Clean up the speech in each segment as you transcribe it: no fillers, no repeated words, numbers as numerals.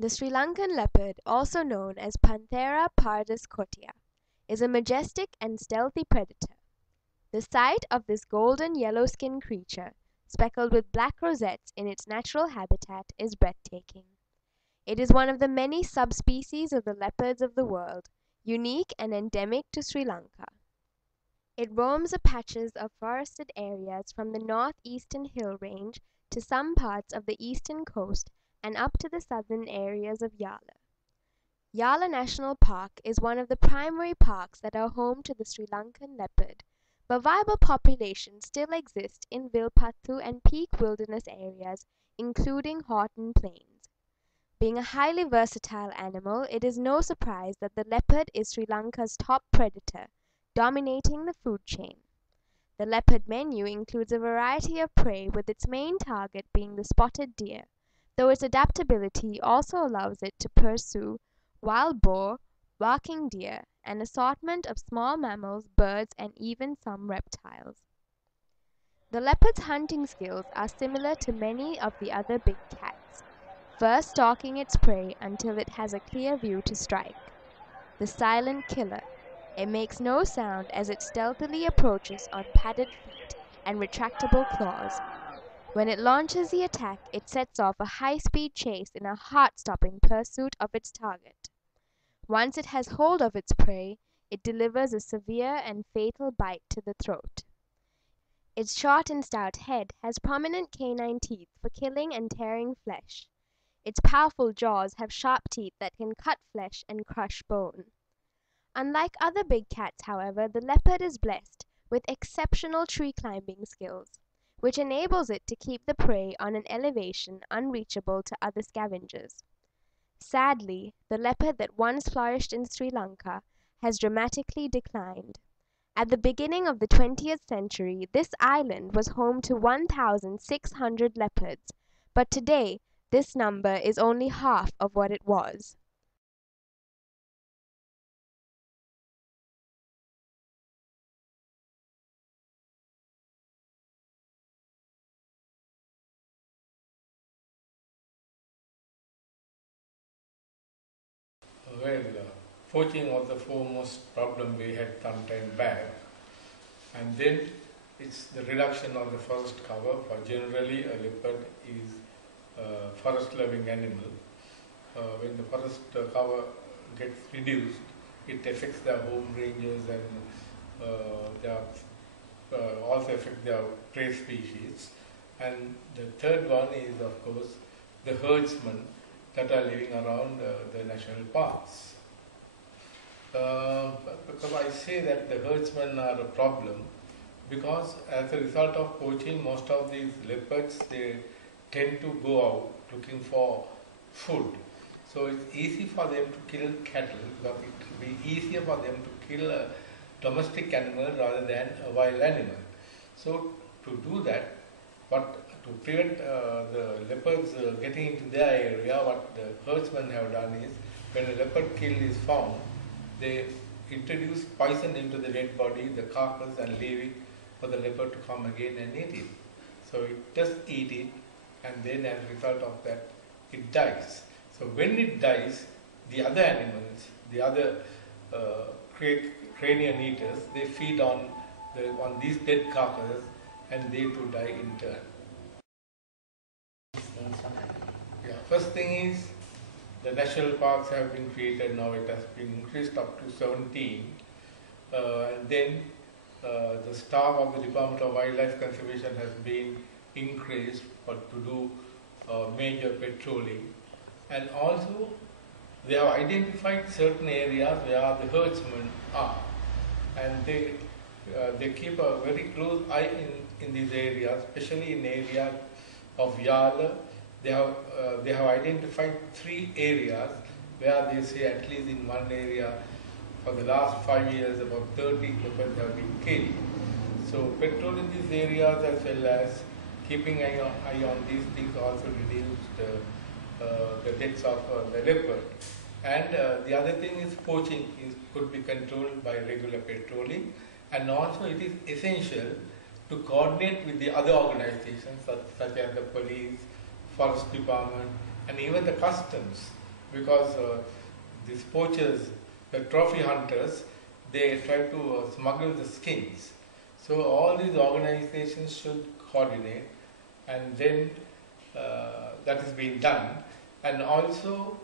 The Sri Lankan leopard, also known as Panthera pardus cotia, is a majestic and stealthy predator. The sight of this golden yellow-skinned creature, speckled with black rosettes in its natural habitat, is breathtaking. It is one of the many subspecies of the leopards of the world, unique and endemic to Sri Lanka. It roams the patches of forested areas from the northeastern hill range to some parts of the eastern coast and up to the southern areas of Yala. Yala National Park is one of the primary parks that are home to the Sri Lankan leopard, but viable populations still exist in Vilpattu and peak wilderness areas, including Horton Plains. Being a highly versatile animal, it is no surprise that the leopard is Sri Lanka's top predator, dominating the food chain. The leopard menu includes a variety of prey, with its main target being the spotted deer, though its adaptability also allows it to pursue wild boar, barking deer, an assortment of small mammals, birds, and even some reptiles. The leopard's hunting skills are similar to many of the other big cats, first stalking its prey until it has a clear view to strike. The silent killer. It makes no sound as it stealthily approaches on padded feet and retractable claws. When it launches the attack, it sets off a high-speed chase in a heart-stopping pursuit of its target. Once it has hold of its prey, it delivers a severe and fatal bite to the throat. Its short and stout head has prominent canine teeth for killing and tearing flesh. Its powerful jaws have sharp teeth that can cut flesh and crush bone. Unlike other big cats, however, the leopard is blessed with exceptional tree climbing skills, which enables it to keep the prey on an elevation unreachable to other scavengers. Sadly, the leopard that once flourished in Sri Lanka has dramatically declined. At the beginning of the 20th century, this island was home to 1,600 leopards, but today this number is only half of what it was. Well, poaching was the foremost problem we had some time back, and then it's the reduction of the forest cover. For generally, a leopard is a forest-loving animal. When the forest cover gets reduced, it affects their home ranges and also affect their prey species. And the third one is, of course, the herdsmen that are living around the national parks. Because I say that the herdsmen are a problem, because as a result of poaching, most of these leopards, they tend to go out looking for food. So it's easy for them to kill cattle, because it will be easier for them to kill a domestic animal rather than a wild animal. So to do that, to prevent the leopards getting into their area, what the herdsmen have done is, when a leopard kill is found, they introduce poison into the dead body, the carcass, and leave it for the leopard to come again and eat it. So it just eat it, and then as a result of that, it dies. So when it dies, the other animals, the other cranial eaters, they feed on these dead carcasses, and they too die in turn. Yeah, first thing is, the national parks have been created now. It has been increased up to 17, and then the staff of the Department of Wildlife Conservation has been increased to do major patrolling, and also they have identified certain areas where the herdsmen are, and they keep a very close eye in these areas, especially in areas of Yala. They have identified 3 areas where they say at least in one area for the last 5 years about 30 leopards have been killed. So patrolling these areas as well as keeping eye on these things also reduced the deaths of the leopard. And the other thing is poaching could be controlled by regular patrolling, and also it is essential to coordinate with the other organizations such as the police, forest department, and even the customs, because these poachers, the trophy hunters, they try to smuggle the skins. So all these organizations should coordinate, and then that is being done. And also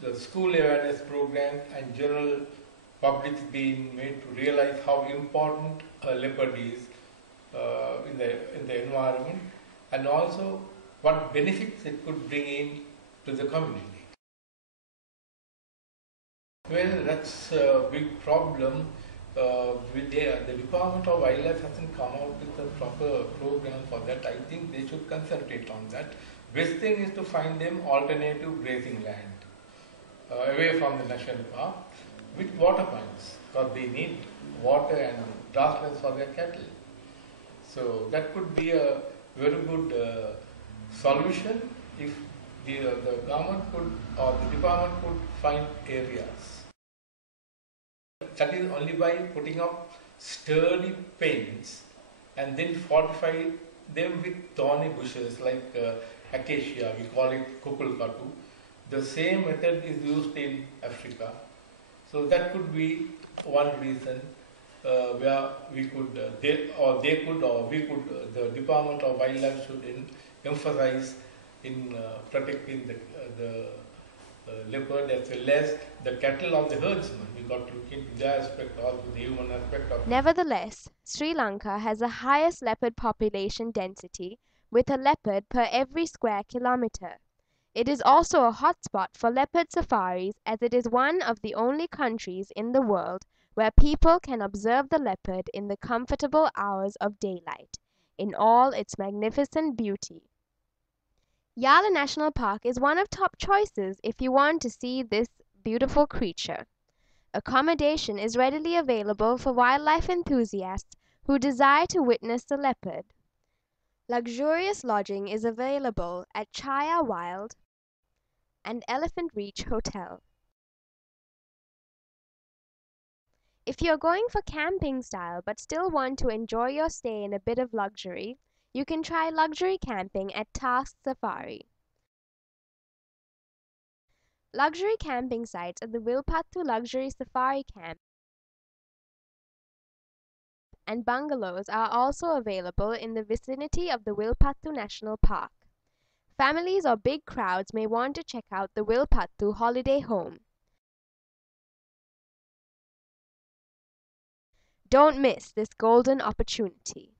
the school awareness programs and general public being made to realize how important a leopard is in the environment, and also what benefits it could bring in to the community. Well, that's a big problem. The Department of Wildlife hasn't come out with a proper program for that. I think they should concentrate on that. Best thing is to find them alternative grazing land away from the national park with water points, because they need water and grasslands for their cattle. So that could be a very good solution if the government could or the department could find areas. That is only by putting up sturdy pens and then fortify them with thorny bushes like acacia, we call it kukulkatu. The same method is used in Africa. So that could be one reason where we could, the Department of Wildlife should emphasize in protecting the leopard as well as the cattle of the herdsmen. We got to look into the aspect, also the human aspect of. Nevertheless, Sri Lanka has the highest leopard population density, with a leopard per every square kilometer. It is also a hotspot for leopard safaris, as it is one of the only countries in the world where people can observe the leopard in the comfortable hours of daylight, in all its magnificent beauty. Yala National Park is one of top choices if you want to see this beautiful creature. Accommodation is readily available for wildlife enthusiasts who desire to witness the leopard. Luxurious lodging is available at Chaya Wild and Elephant Reach Hotel. If you're going for camping style but still want to enjoy your stay in a bit of luxury, you can try luxury camping at Task Safari. Luxury camping sites at the Wilpattu Luxury Safari Camp and bungalows are also available in the vicinity of the Wilpattu National Park. Families or big crowds may want to check out the Wilpattu Holiday Home. Don't miss this golden opportunity.